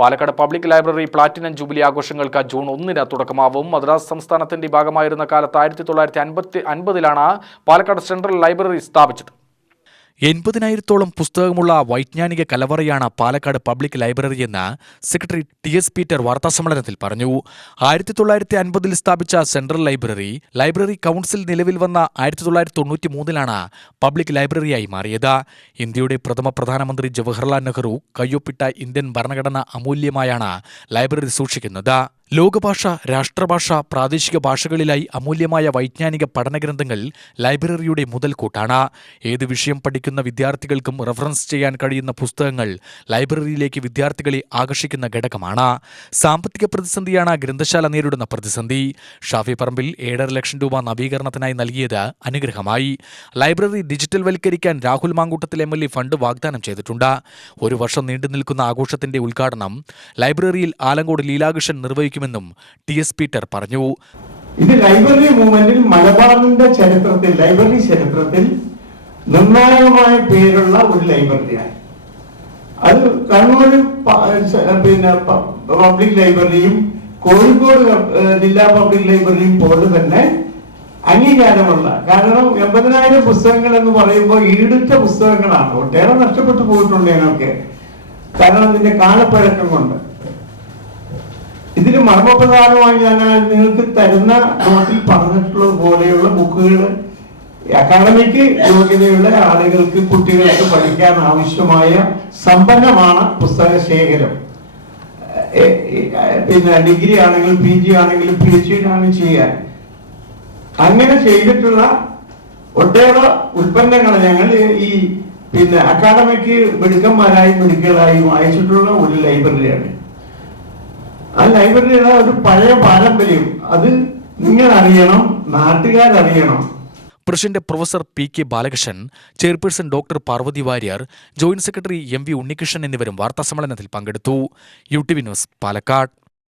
Palakkad public library platinum jubilee ആഘോഷങ്ങൾക്ക് June 1 തുടക്കമാവും. മദ്രാസ് സംസ്ഥാനത്തിന്റെ ഭാഗമായിരുന്ന കാലത്ത് 1950 പാലക്കാട് സെൻട്രൽ ലൈബ്രറി സ്ഥാപിച്ചത്. 80,000-ഓളം പുസ്തകമുള്ള വൈജ്ഞാനിക കലവറയാണ് പാലക്കാട് പബ്ലിക് ലൈബ്രറിയെന്ന് സെക്രട്ടറി TS പീറ്റർ വാർത്താസമ്മേളനത്തിൽ പറഞ്ഞു. 1950 സ്ഥാപിച്ച സെൻട്രൽ ലൈബ്രറി കൗൺസിൽ നിലവിൽ വന്ന 1993 പബ്ലിക് ലൈബ്രറിയായി മാറിയത്. ഇന്ത്യയുടെ പ്രഥമ പ്രധാനമന്ത്രി ജവഹർലാൽ നെഹ്റു കയ്യൊപ്പിട്ട ഇന്ത്യൻ ഭരണഘടന അമൂല്യമായാണ് ലൈബ്രറി സൂക്ഷിക്കുന്നത്. ലോകഭാഷ, രാഷ്ട്രഭാഷ, പ്രാദേശിക ഭാഷകളിലായി അമൂല്യമായ വൈജ്ഞാനിക പഠനഗ്രന്ഥങ്ങൾ ലൈബ്രറിയുടെ മുതൽക്കൂട്ടാണ്. ഏത് വിഷയം പഠിക്കുന്ന വിദ്യാർത്ഥികൾക്കും റഫറൻസ് ചെയ്യാൻ കഴിയുന്ന പുസ്തകങ്ങൾ ലൈബ്രറിയിലേക്ക് വിദ്യാർത്ഥികളെ ആകർഷിക്കുന്ന ഘടകമാണ്. സാമ്പത്തിക പ്രതിസന്ധിയാണ് ഗ്രന്ഥശാല നേരിടുന്ന പ്രതിസന്ധി. ഷാഫി പറമ്പിൽ 7.5 ലക്ഷം രൂപ നവീകരണത്തിനായി നൽകിയത് അനുഗ്രഹമായി. ലൈബ്രറി ഡിജിറ്റൽ വൽക്കരിക്കാൻ രാഹുൽ മാങ്കൂട്ടത്തിൽ MLA ഫണ്ട് വാഗ്ദാനം ചെയ്തിട്ടുണ്ട്. 1 വർഷം നീണ്ടുനിൽക്കുന്ന ആഘോഷത്തിന്റെ ഉദ്ഘാടനം ലൈബ്രറിയിൽ ആലങ്കോട് ലീലാകൃഷ്ണൻ നിർവഹിക്കും ും TS പീറ്റർ പറഞ്ഞു. ഇത് ലൈബ്രറി മൂവ്മെന്റിൽ മലബാറിന്റെ ചരിത്രത്തിൽ, ലൈബ്രറി ചരിത്രത്തിൽ നിർണായകമായ പേരുള്ള ഒരു ലൈബ്രറിയാണ്. അത് കണ്ണൂർ പബ്ലിക് ലൈബ്രറിയും കോഴിക്കോട് ജില്ലാ പബ്ലിക് ലൈബ്രറിയും പോലെ തന്നെ അംഗീകാരമുള്ള, കാരണം 80,000 പുസ്തകങ്ങൾ എന്ന് പറയുമ്പോൾ ഈടുറ്റ പുസ്തകങ്ങളാണ്. ഒട്ടേറെ നഷ്ടപ്പെട്ടു പോയിട്ടുണ്ട് ഞങ്ങൾക്ക്, കാരണം ഇതിന്റെ കാലപ്പഴക്കം കൊണ്ട്. ഇതിന് മർമ്മപ്രധാനമായി ഞാൻ നിങ്ങൾക്ക് തരുന്ന നോട്ടിൽ പറഞ്ഞിട്ടുള്ളത് പോലെയുള്ള ബുക്കുകൾ അക്കാഡമിക് യോഗ്യതയുള്ള ആളുകൾക്ക്, കുട്ടികൾക്ക് പഠിക്കാൻ ആവശ്യമായ സമ്പന്നമാണ് പുസ്തക ശേഖരം. ഡിഗ്രി ആണെങ്കിൽ PG ആണെങ്കിലും PhD ആണ് ചെയ്യാൻ. അങ്ങനെ ചെയ്തിട്ടുള്ള ഒട്ടേറെ ഉൽപ്പന്നങ്ങൾ ഞങ്ങൾ ഈ അക്കാഡമിക് മിടുക്കന്മാരായും അയച്ചിട്ടുള്ള ഒരു ലൈബ്രറിയാണ്. ആ ലൈബ്രറിയുടെ ഒരു പഴയ പാരമ്പര്യം അത് നിങ്ങൾ അറിയണം, നാട്ടുകാരറിയണം. President professor PK Balakrishnan, chairperson doctor Parvathi Warrier, joint secretary MV Unnikrishnan എന്നിവരും വാർത്താസമ്മേളനത്തിൽ പങ്കെടുത്തു. UTV news, Palakkad.